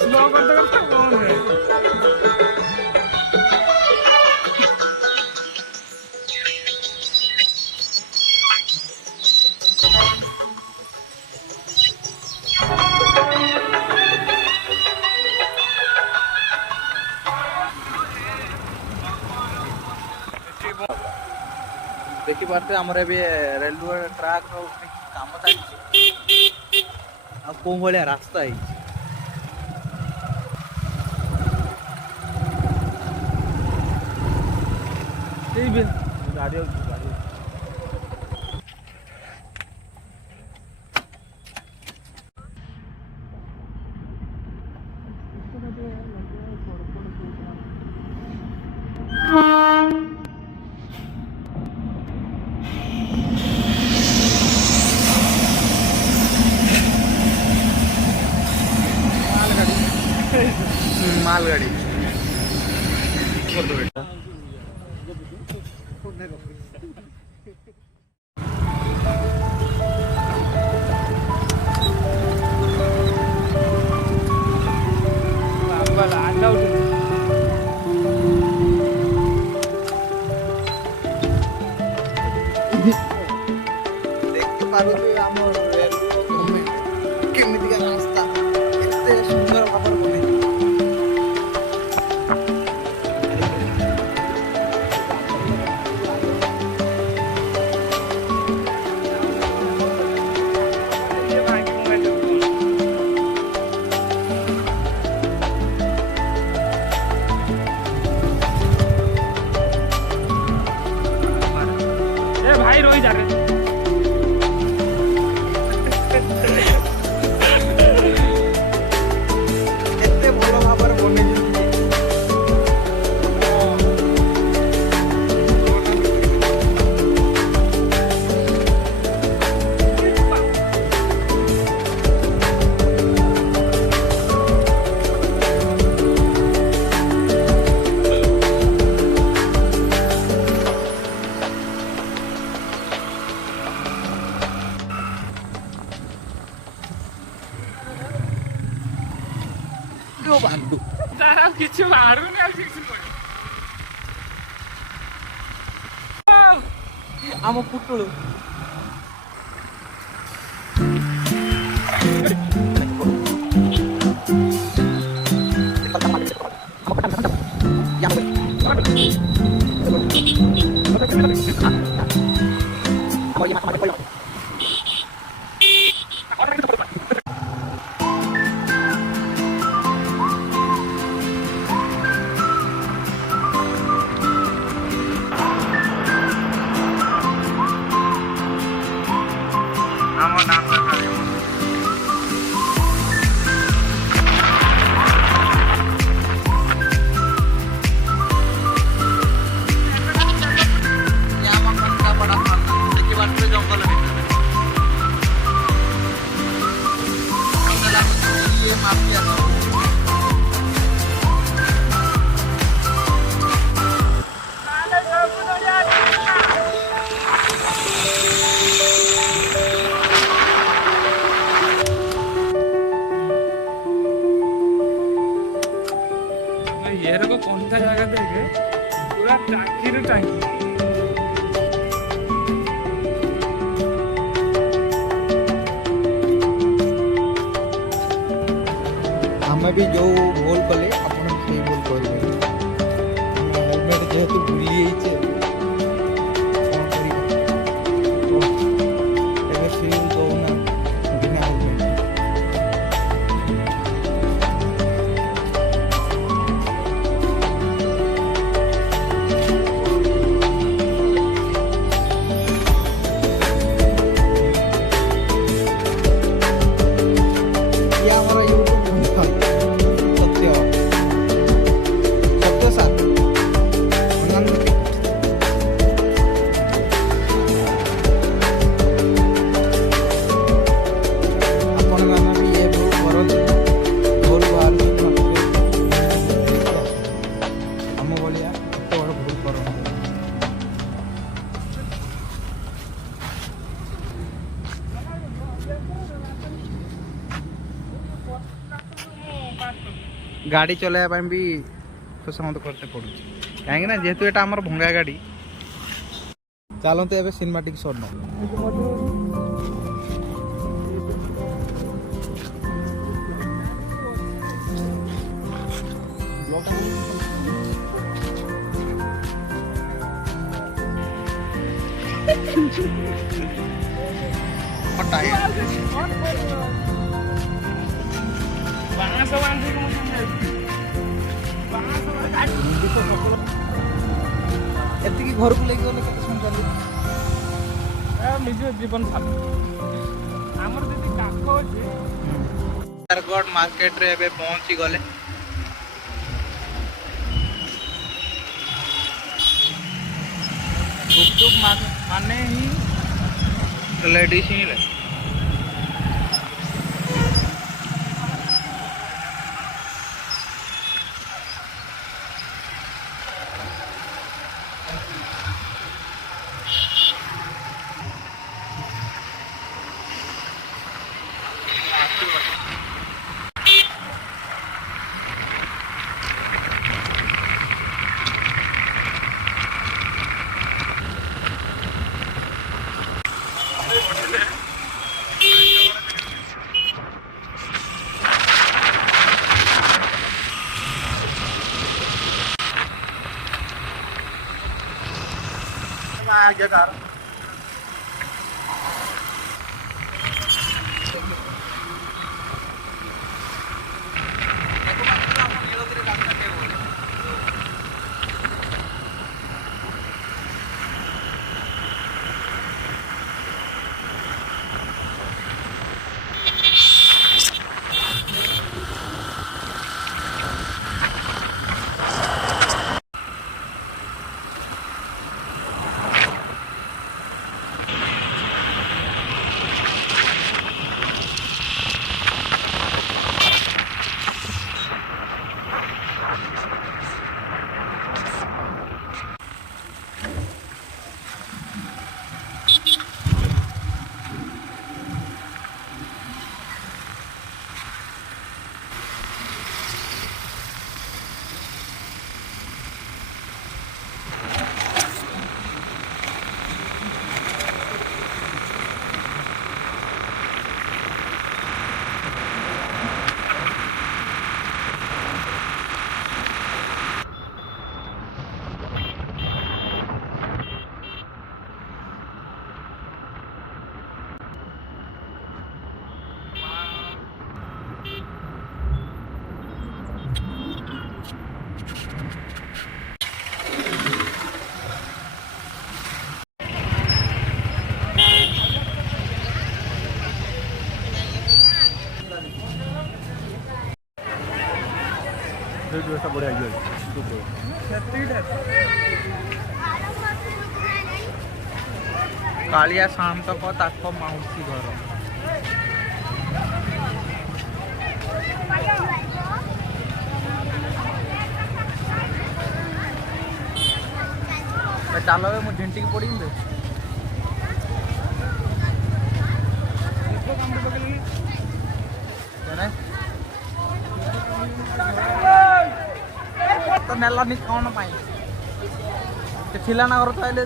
slow करते करते कौन है देखिपे आमर रेलवे ट्राक काम चलती कौ भाया रास्ता गाड़ी मालगाड़ी देखते पारे आम केमिका रास्ता एते सुंदर भाव बने भाई रोई जा रहे एते भल भाव बने बांधु तारा किछु मारू ना आम पुटुलु ये रको कौन सा जगह देखे पूरा टांकी रे टांकी आम भी जो भूल कले आपण से भूल कर हेलमेट जेहेतु भूली जाइए गाड़ी चलाइबा भी खुशमत करते पड़ुଛି कहीं ना जेहेतु एटा हमर भंगा गाड़ी चलते एबे सिनेमैटिक शॉट न एतिकी घर को लेके गले केते समय चली निज जीवन साथी आमर जदि काख अछि कारगढ़ मार्केट रे एबे पहुंची गले गुपचुप माने ही लेडीज ही ले आगे कार बढ़िया कालिया शांत को ताक माउसी घर चलो मुझे झिंटी की पड़ी तो नेला नहीं कौन पाई थिला ना घर तो आइले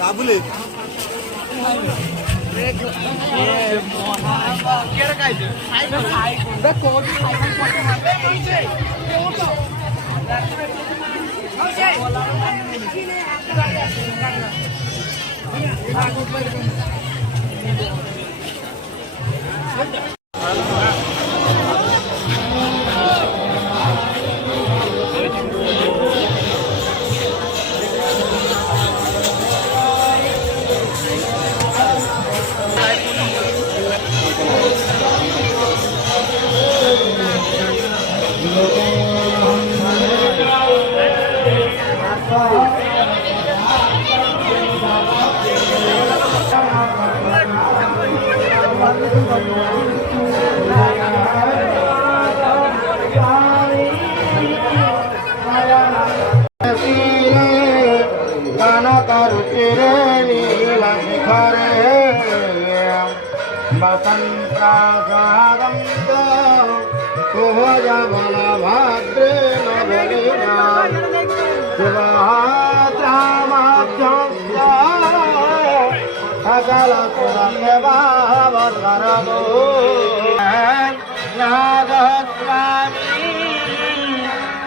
काबुले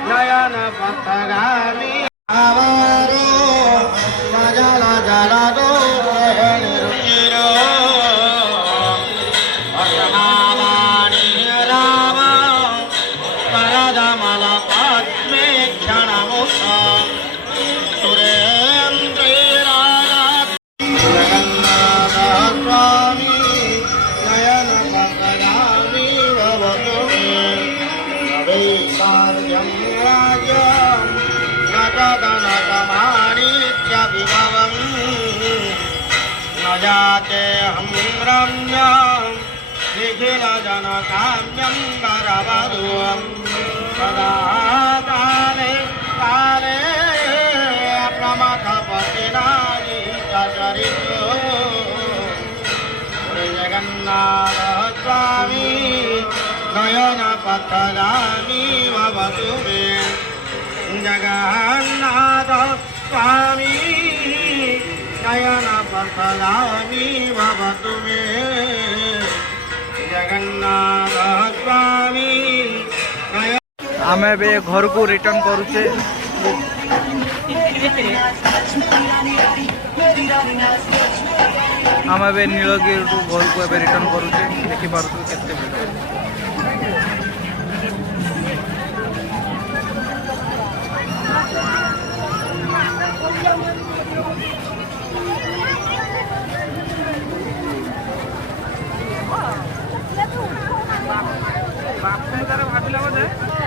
नयन पथगामी जल जल दो राम परदमल पद्मे क्षणमुख सुरेन्द्र जगन्नाथ स्वामी नयन पथगामी भवतु मे कार्यं राज्यं नटदनकमाणिक्यविभवम् न जाते हम रम्यं निखिलजनकाम्यं वरवधूं सदा काले काले प्रमथपतिनायिकचरितो जगन्नाथ स्वामी नयन पथगामी भवतु मे जगन्नाथ स्वामी नयन पथगामी भवतु मे जगन्नाथ स्वामी आमे बे घर को रिटर्न करूचे आमे बे नीलगिरी टू घर को एबे रिटर्न करूचे देखि पारछु केते भिड़ बापू तार भाविला बोधे